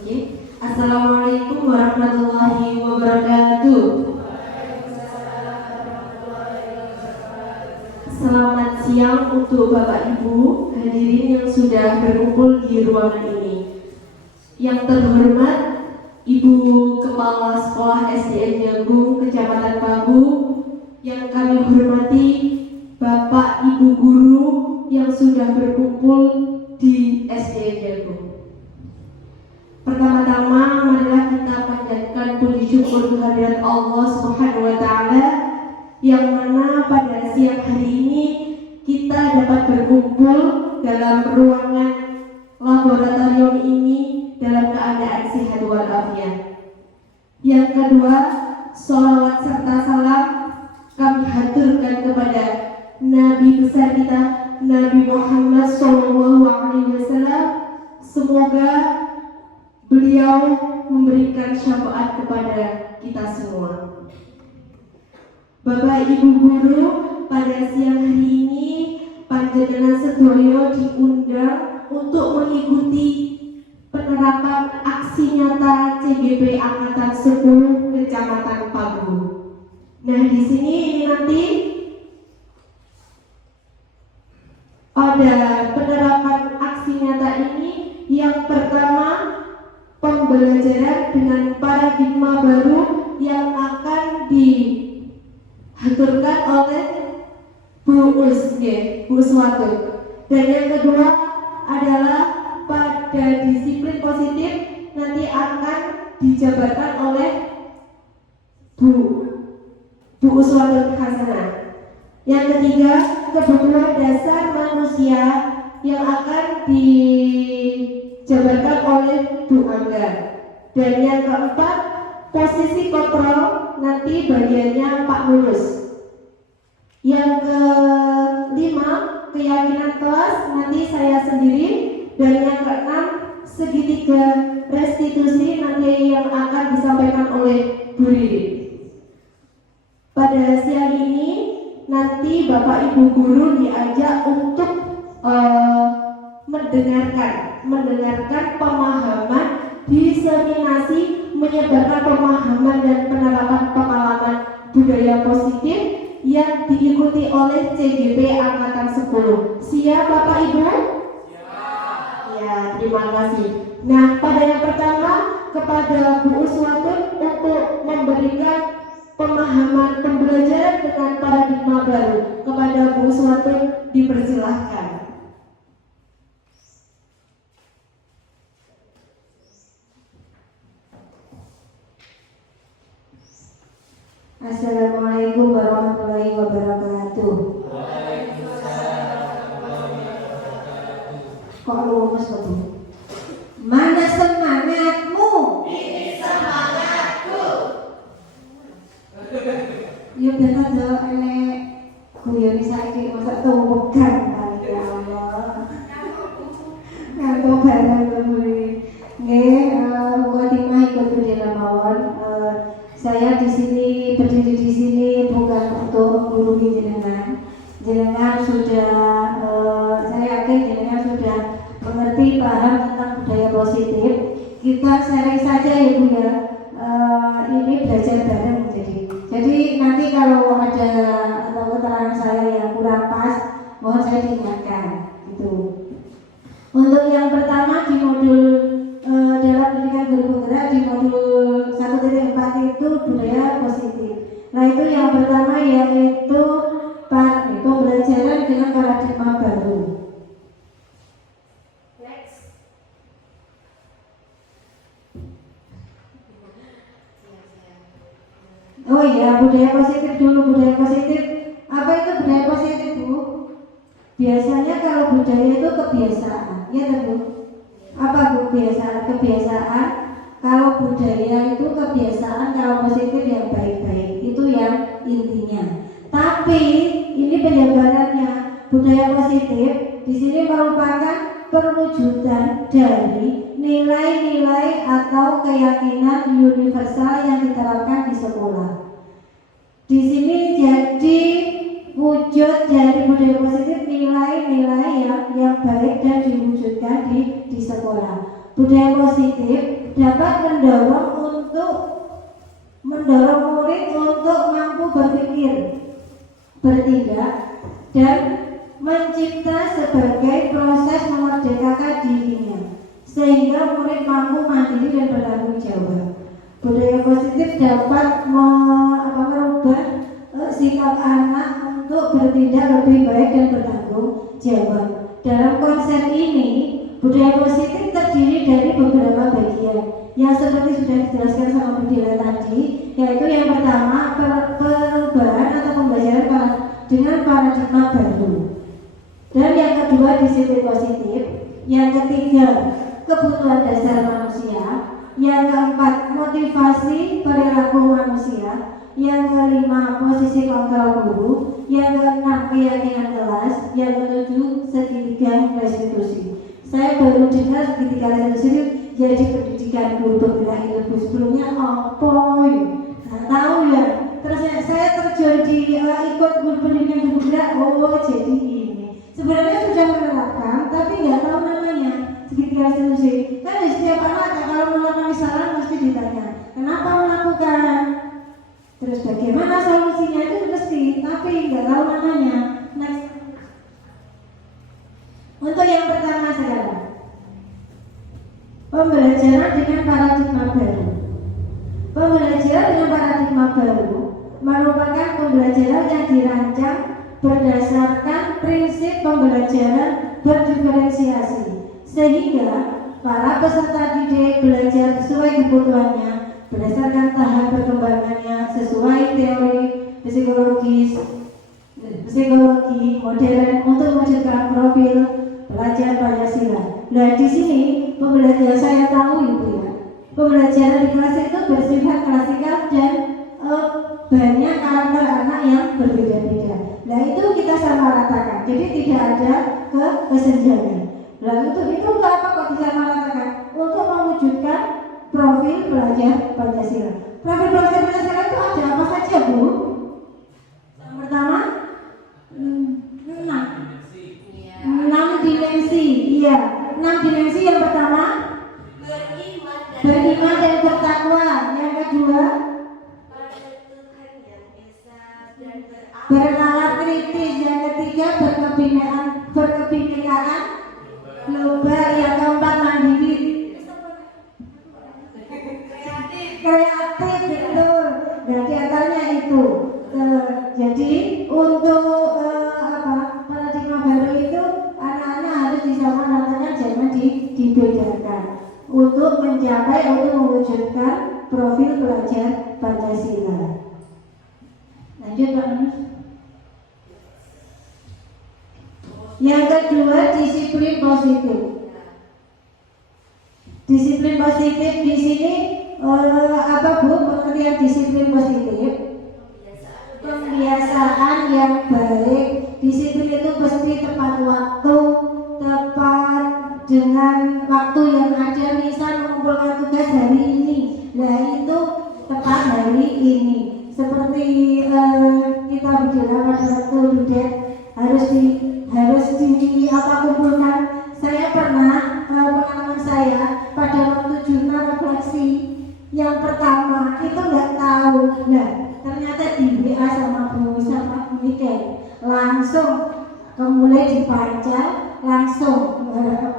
Oke. Assalamualaikum warahmatullahi wabarakatuh. Selamat siang untuk Bapak Ibu hadirin yang sudah berkumpul di ruangan ini. Yang terhormat Ibu Kepala Sekolah SDN Jagung Kecamatan Pagu, yang kami hormati Bapak Ibu guru yang sudah berkumpul di SDN Jagung. Pertama-tama marilah kita panjatkan puji syukur kehadirat Allah Subhanahu wa taala yang mana pada siang hari ini kita dapat berkumpul dalam ruangan laboratorium ini dalam keadaan sehat walafiat. Yang kedua, sholawat serta salam kami haturkan kepada Nabi besar kita Nabi Muhammad SAW. Semoga beliau memberikan syafaat kepada kita semua. Bapak Ibu guru, pada siang hari ini panjenengan sedoyo diundang untuk mengikuti penerapan aksi nyata CGP Angkatan 10 Kecamatan Pagu. Nah, di sini nanti pada penerapan aksi nyata ini yang pertama pembelajaran dengan paradigma baru yang akan dihaturkan oleh Bu Uswatu. Dan yang kedua adalah pada disiplin positif nanti akan dijabarkan oleh Bu Uswatu Hasanah. Yang ketiga, kebutuhan dasar manusia yang akan dijabarkan oleh Bu Angga. Dan yang keempat, posisi kontrol nanti bagiannya Pak Mulus. Yang kelima, keyakinan kelas nanti saya sendiri. Dan yang keenam, segitiga restitusi nanti yang akan disampaikan oleh Bu Riri. Pada siang ini nanti Bapak Ibu guru diajak untuk mendengarkan pemahaman, diseminasi, menyebarkan pemahaman dan penerapan pengalaman budaya positif yang diikuti oleh CGP Angkatan 10. Siap Bapak Ibu? Siap. Ya, terima kasih. Nah, pada yang pertama kepada Bu Uswatun untuk memberikan pemahaman pembelajaran dengan paradigma baru. Kepada Bu Uswatun dipersilahkan. Assalamualaikum warahmatullahi wabarakatuh. Kok lumes Bu? Mana semangatmu? Ini semangatku. Ya bener do elek guyon saiki masa tumpekan kali ya Allah. Nganggo barang kuwi. Nggih, khotimah ikut bendera mawon. Saya di sini berdiri di sini bukan untuk menggurui jenengan. Jenengan sudah, saya yakin jenengan sudah mengerti paham tentang budaya positif. Kita sharing saja ya Bu ya. Ini belajar bareng jadi nanti kalau ada atau keterangan saya yang kurang pas, mohon saya diingatkan gitu. Untuk yang pertama di modul dalam pendidikan guru penggerak di modul 1.4 itu budaya positif. Nah itu yang pertama yaitu pembelajaran dengan paradigma baru. Next. Oh iya, budaya positif dulu. Budaya positif, apa itu budaya positif Bu? Biasanya kalau budaya itu kebiasaan, ya Bu? Apa Bu kebiasaan? Kalau budaya itu kebiasaan, kalau positif yang baik-baik, itu yang intinya. Tapi ini penjabarannya, budaya positif di sini merupakan perwujudan dari nilai-nilai atau keyakinan universal yang diterapkan di sekolah. Di sini jadi wujud dari budaya positif nilai-nilai yang baik dan diwujudkan di sekolah. Budaya positif mendorong murid untuk mampu berpikir, bertindak, dan mencipta sebagai proses memerdekakan dirinya, sehingga murid mampu mandiri dan bertanggung jawab. Budaya positif dapat merubah sikap anak untuk bertindak lebih baik dan bertanggung jawab. Dalam konsep ini, budaya positif terdiri dari beberapa bagian yang seperti sudah dijelaskan sama Bu Dila tadi, yaitu yang pertama perubahan atau pembelajaran dengan paradigma baru, dan yang kedua disiplin positif, yang ketiga kebutuhan dasar manusia, yang keempat motivasi perilaku manusia, yang kelima posisi kontrol guru, yang keenam keyakinan kelas, yang ketujuh segitiga restitusi. Saya baru dengar segitiga restitusi jadi pendidikan guru bergerak ilmu, sebelumnya apa ya? Nggak tahu ya. Terus saya terjun di ikut guru pendidikan guru bergerak, oh jadi ini. Sebenarnya sudah menerapkan, tapi nggak tahu namanya segitiga restitusi. Kan setiap anak kalau melakukan kesalahan mesti ditanya, kenapa melakukan? Terus bagaimana solusinya itu mesti, tapi nggak tahu namanya. Next. Untuk yang pertama sekarang, pembelajaran dengan paradigma baru. Pembelajaran dengan paradigma baru merupakan pembelajaran yang dirancang berdasarkan prinsip pembelajaran berdiferensiasi, sehingga para peserta didik belajar sesuai kebutuhannya berdasarkan tahap perkembangannya sesuai teori psikologi modern untuk mewujudkan profil pelajar Pancasila. Nah di sini pembelajaran saya tahu itu ya, pembelajaran di kelas itu bersifat klasikal dan banyak karakter anak yang berbeda-beda. Nah itu kita samaratakan, jadi tidak ada kesenjangan. Lalu itu untuk apa kok disamaratakan? Untuk mewujudkan profil pelajar Pancasila. Profil pelajar Pancasila itu ada apa saja, Bu? Yang pertama, 6 dimensi. Iya, 6 dimensi. Yang pertama, beriman dan bertakwa. Yang kedua, bernalar kritis. Yang ketiga, berkebinekaan global. Yang keempat, mandiri. Kreatif, betul. Dan diantaranya itu. Jadi untuk paradigma baru itu anak-anak harus disamaratakan, jangan dibedakan untuk mencapai untuk mewujudkan profil pelajar Pancasila. Lanjut Pak Anus. Yang kedua, disiplin positif. Disiplin positif di sini apa Bu pengertian disiplin positif? Pembiasaan yang baik. Disiplin itu pasti tepat waktu, tepat dengan waktu yang ada. Misal mengumpulkan tugas hari ini, nah itu tepat hari ini. Seperti kita bicara pada waktu Dudet harus kumpulkan. Saya pernah pengalaman saya pada waktu jurnal refleksi yang pertama itu nggak tahu. Nah ternyata di WA sama Bu Mikel langsung mulai dibaca, langsung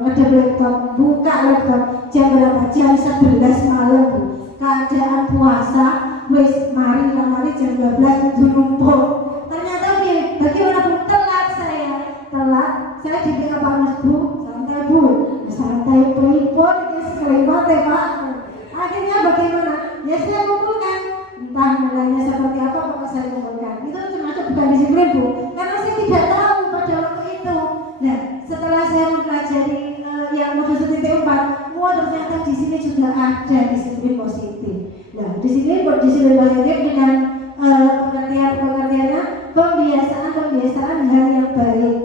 ngedep laptop, buka laptop jam berapa? Jam 11 malam Bu. Keadaan puasa, wis mari jam 12 numpuk. Ternyata bagaimana Bu? Telat, saya di apa Mas Bu? Santai Bu, santai pripun, kelewat ya Pak. Akhirnya bagaimana? Ya saya kumpulkan, entah nilainya seperti apa, pokoknya saya kumpulkan. Itu termasuk bukan disiplin Bu, karena saya tidak tahu pada waktu itu. Nah, setelah saya mempelajari yang modul 1.4, ternyata di sini juga ada disiplin positif. Nah, disiplin positif dengan pengertiannya pembiasaan hal yang baik,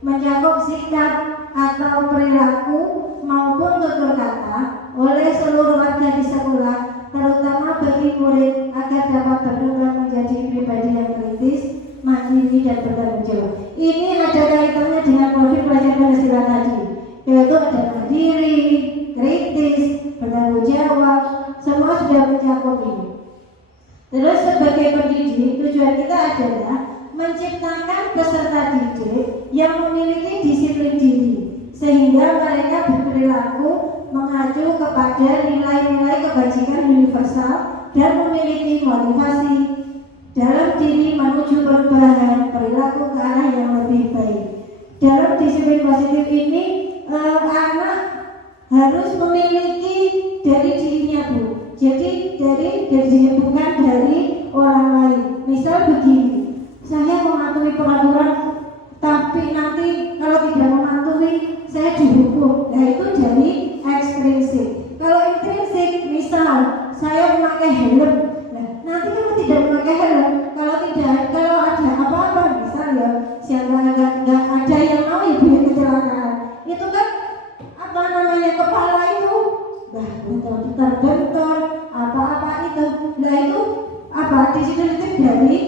mencakup sikap atau perilaku maupun tutur kata oleh seluruh warga di sekolah, terutama bagi murid agar dapat berkembang menjadi pribadi yang kritis, mandiri dan bertanggung jawab. Ini ada kaitannya dengan profil pelajar Pancasila tadi, yaitu ada mandiri, kritis, bertanggung jawab, semua sudah mencakup ini. Terus sebagai pendidik, tujuan kita adalah menciptakan peserta didik yang memiliki disiplin diri sehingga mereka berperilaku mengacu kepada nilai-nilai kebajikan universal dan memiliki motivasi dalam diri menuju perubahan perilaku ke arah yang lebih baik. Dalam disiplin positif ini, anak harus memiliki dari dirinya, Bu. Jadi dari dirinya, bukan dari orang lain. Misal begini, saya mematuhi peraturan, tapi nanti kalau tidak mematuhi saya dihukum. Nah, itu jadi ekstrinsik. Kalau intrinsik, misal saya memakai helm, nah nanti kalau tidak memakai helm, kalau ada apa-apa, misal ya siapa nggak ada yang mau ibu yang kecelakaan, itu kan apa namanya kepala itu bentor apa-apa itu. Nah itu apa disiplin dari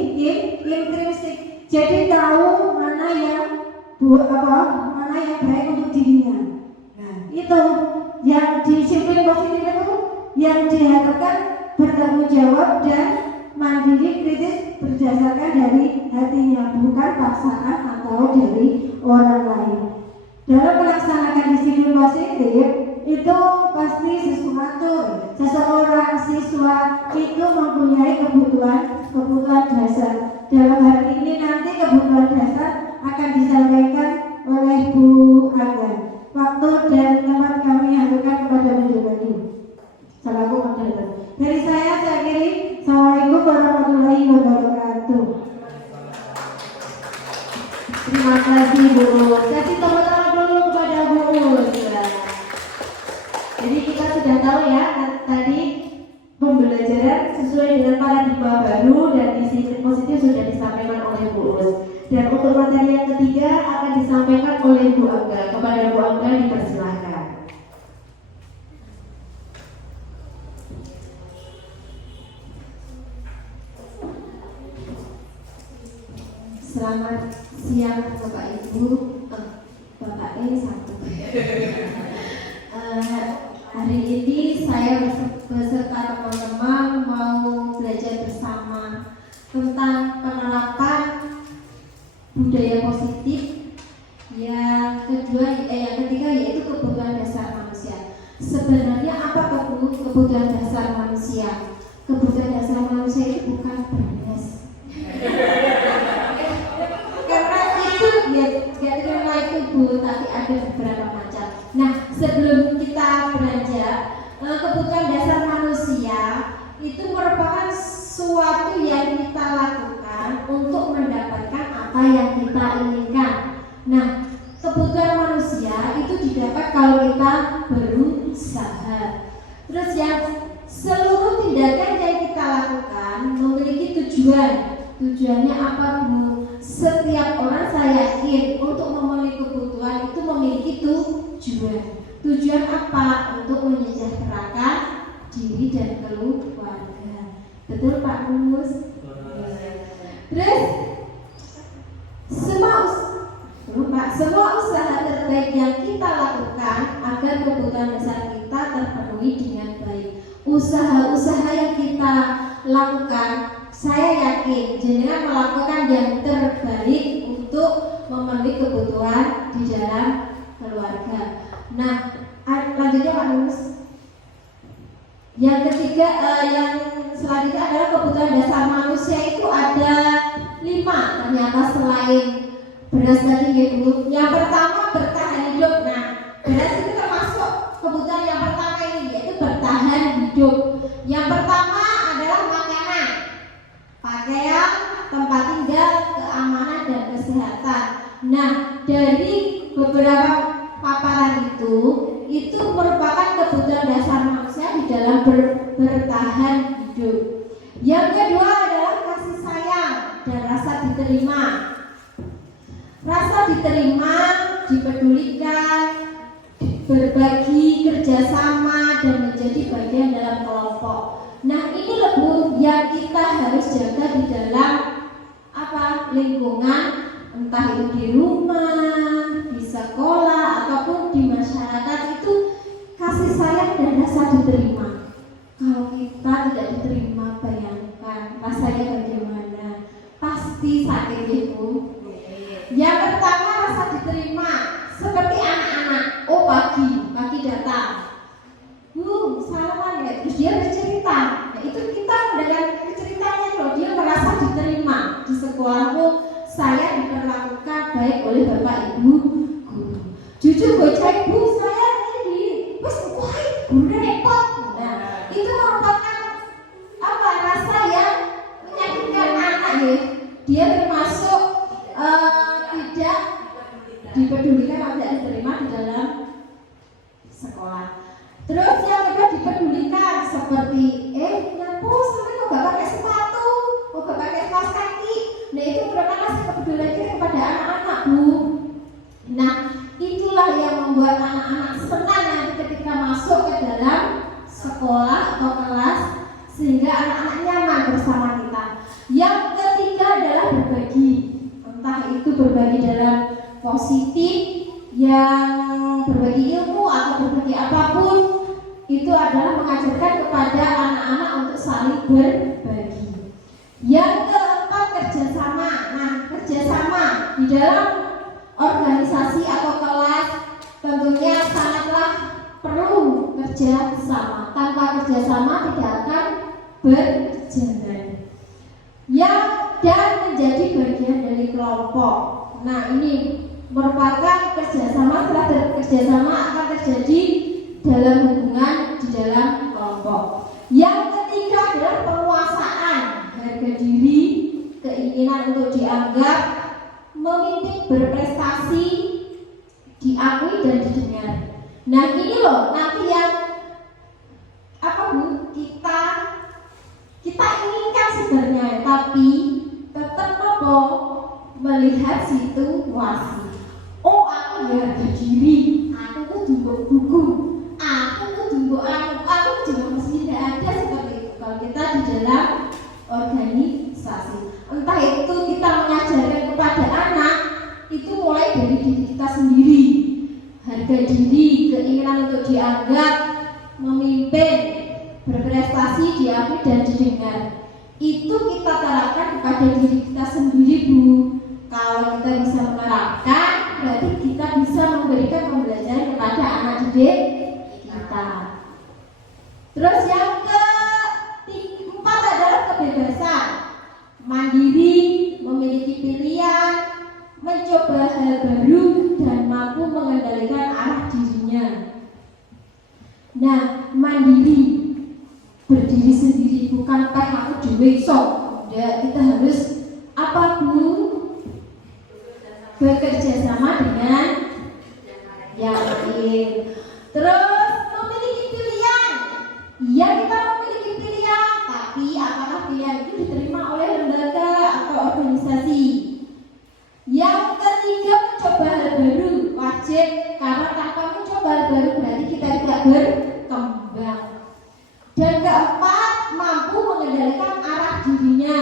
intrinsik. Jadi tahu mana yang mana yang baik untuk dirinya. Nah itu yang disiplin positif itu yang diharapkan bertanggung jawab dan mandiri kritis berdasarkan dari hatinya, bukan paksaan atau dari orang lain. Dalam melaksanakan disiplin positif itu pasti seseorang siswa itu mempunyai kebutuhan dasar. Dalam hal ini nanti kebutuhan dasar akan disampaikan oleh Bu Aga. Waktu dan tempat kami hadirkan kepada menjadi selaku moderator. Dari saya akhiri. Assalamualaikum warahmatullahi wabarakatuh. Terima kasih Bu Us. Kasih tepuk tangan dulu kepada Bu Us. Jadi kita sudah tahu ya tadi pembelajaran sesuai dengan paradigma baru dan disiplin positif sudah disampaikan oleh Bu Us. Dan untuk materi yang ketiga akan disampaikan oleh Bu Angga. Kepada Bu Angga dipersilahkan. Selamat siang Bapak Ibu, Bapak satu. Hari ini saya beserta teman-teman mau belajar bersama tentang penerapan budaya positif. Yang ketiga yaitu kebutuhan dasar manusia. Sebenarnya apa kebutuhan dasar manusia? Kebutuhan dasar manusia itu bukan beras. Gak terima itu Bu, tapi ada beberapa macam. Nah, sebelum kita beranjak, kebutuhan dasar manusia itu merupakan suatu yang kita lakukan untuk mendapatkan apa yang kita inginkan. Nah, kebutuhan manusia itu didapat kalau kita berusaha. Terus yang seluruh tindakan yang kita lakukan memiliki tujuan. Tujuannya apa Bu? Setiap orang saya yakin untuk memenuhi kebutuhan itu memiliki tujuan. Tujuan apa? Untuk menyejahterakan diri dan keluarga. Betul Pak Mus? Terus semua usaha terbaik yang kita lakukan agar kebutuhan dasar kita terpenuhi dengan baik. Usaha-usaha yang kita lakukan, saya yakin jenengan melakukan yang terbaik untuk memenuhi kebutuhan di dalam keluarga. Nah, lanjutnya Pak Mus. Yang ketiga, yang selanjutnya adalah kebutuhan dasar manusia itu ada 5 ternyata selain beras tadi Bu. Yang pertama bertahan hidup. Nah, beras itu termasuk kebutuhan yang pertama ini, yaitu bertahan hidup. Yang pertama adalah makanan, pakaian, tempat tinggal, keamanan dan kesehatan. Nah, dari beberapa paparan itu merupakan kebutuhan dasar manusia di dalam bertahan hidup. Yang kedua adalah kasih sayang dan rasa diterima. Rasa diterima, dipedulikan, berbagi, kerjasama, dan menjadi bagian dalam kelompok. Nah, ini lebih yang kita harus jaga di dalam lingkungan, entah itu di rumah, di sekolah, ataupun di masyarakat. Itu kasih sayang dan rasa diterima. Kalau kita tidak diterima, bayangkan sakit ibu. Yang pertama rasa diterima, seperti anak-anak. Oh pagi datang, Bu, salaman ya, terus dia bercerita. Nah itu kita mendengar ceritanya loh, dia merasa diterima di sekolahku. Saya diperlakukan baik oleh bapak ibu guru. Jujur bocah ibu saya ini, wes wah guru repot. Nah itu merupakan apa rasa yang menyakitkan anak ya. Dia termasuk tidak dipedulikan atau tidak diterima di dalam sekolah. Terus yang kedua dipedulikan seperti ngapu sampai kok gak pakai sepatu, kok gak pakai kaos kaki. Nah itu merupakan rasa kepedulian kepada anak-anak Bu. Nah itulah yang membuat anak-anak senang nanti ketika masuk ke dalam sekolah atau kelas, sehingga anak-anak nyaman bersama kita. Yang ketiga adalah berbagi, entah itu berbagi dalam positif, yang berbagi ilmu atau berbagi apapun, itu adalah mengajarkan kepada anak-anak untuk saling berbagi. Yang keempat kerjasama. Nah kerjasama di dalam organisasi atau kelas tentunya sangatlah perlu kerjasama. Tanpa kerjasama tidak akan berjalan. Dan menjadi bagian dari kelompok. Nah ini merupakan kerjasama. Setelah kerjasama akan terjadi dalam hubungan di dalam kelompok. Yang ketiga adalah penguasaan, harga diri, keinginan untuk dianggap, memimpin, berprestasi, diakui dan didengar. Nah ini loh nanti yang apa Bu kita inginkan sebenarnya, tapi tetap melihat situasi. Oh aku harga diri, aku kudu buku, aku kudu aku juga mesti tidak ada seperti itu. Kalau kita di dalam organisasi, entah itu kita mengajarkan kepada anak, itu mulai dari diri kita sendiri. Harga diri, keinginan untuk dianggap, memimpin, berprestasi, diakui dan didengar. Itu kita terapkan kepada diri kita sendiri Bu. Kalau kita bisa menerapkan, berarti kita bisa memberikan pembelajaran kepada anak didik kita. Terus yang keempat adalah kebebasan, mandiri, memiliki pilihan, mencoba hal baru dan mampu mengendalikan arah dirinya. Nah, mandiri, berdiri sendiri, bukan kayak aku dewe iso. Ya, kita harus apa Bu? Bekerja sama dengan yang lain. Terus memiliki pilihan. Ya kita memiliki pilihan, tapi apakah pilihan itu diterima oleh lembaga atau organisasi? Yang ketiga mencoba hal baru, wajib, karena tanpa mencoba hal baru berarti kita tidak berkembang. Dan keempat mampu mengendalikan arah dirinya.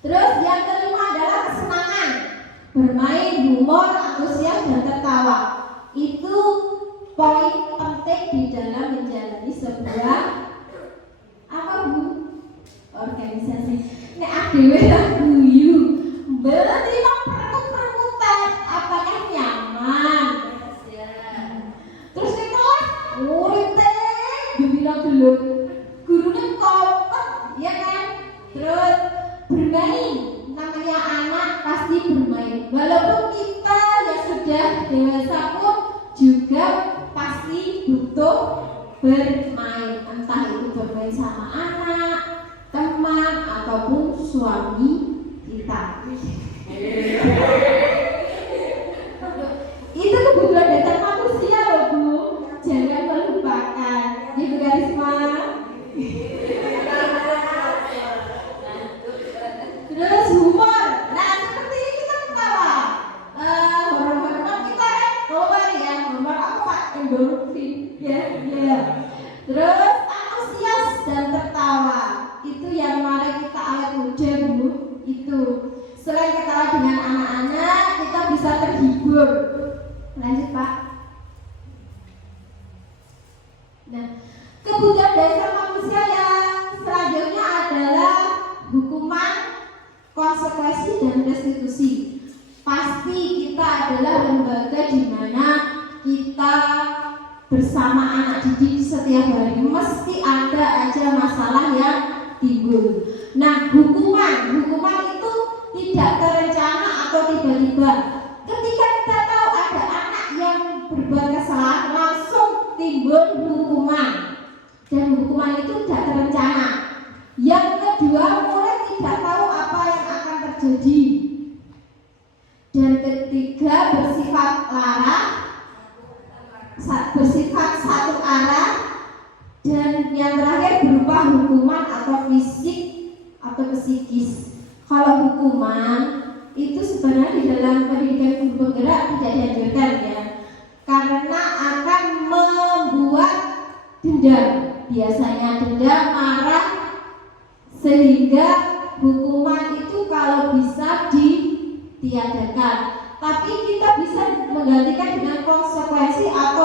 Terus yang kelima adalah kesenangan, bermain, humor, antusias dan tertawa. Itu poin penting di dalam menjalani sebuah apa Bu? Organisasi. Nek adewe lah guyu, berarti perkut-perkutan, apakah nyaman? Terus nek kelas urite dibilang dulu gurunya kompet, ya kan? Terus bermain, namanya anak pasti bermain. Walaupun kita yang sudah dewasa pun juga pasti butuh bermain. Entah itu bermain sama anak, teman, ataupun suami kita. Itu kebutuhan dasar manusia loh Bu. Jangan melupakan. Ibu Karisma. Terus humor. Nah seperti ini kita ketawa. Horor-horor kita keluar ya. Humor apa? Endorfin. Ya. Terus antusias dan tertawa. Itu yang mari kita awet muda Bu. Itu selain ketawa dengan anak-anak, kita bisa terhibur. Lanjut Pak. Nah, kebutuhan dasar manusia yang selanjutnya adalah hukuman, konsekuensi konsekuensi dan restitusi. Pasti kita adalah lembaga di mana kita bersama anak didik setiap hari, mesti ada aja masalah yang timbul. Nah, hukuman itu tidak terencana atau tiba-tiba. Ketika kita tahu ada anak yang berbuat kesalahan, langsung timbul hukuman, dan hukuman itu tidak terencana. Yang kedua, murid tidak tahu apa yang akan terjadi. Dan ketiga, bersifat satu arah. Dan yang terakhir berupa hukuman atau fisik atau psikis. Kalau hukuman itu sebenarnya di dalam pendidikan guru penggerak tidak dianjurkan ya, karena akan membuat dendam, biasanya dendam, marah, sehingga hukuman itu kalau bisa ditiadakan. Tapi kita bisa menggantikan dengan konsekuensi atau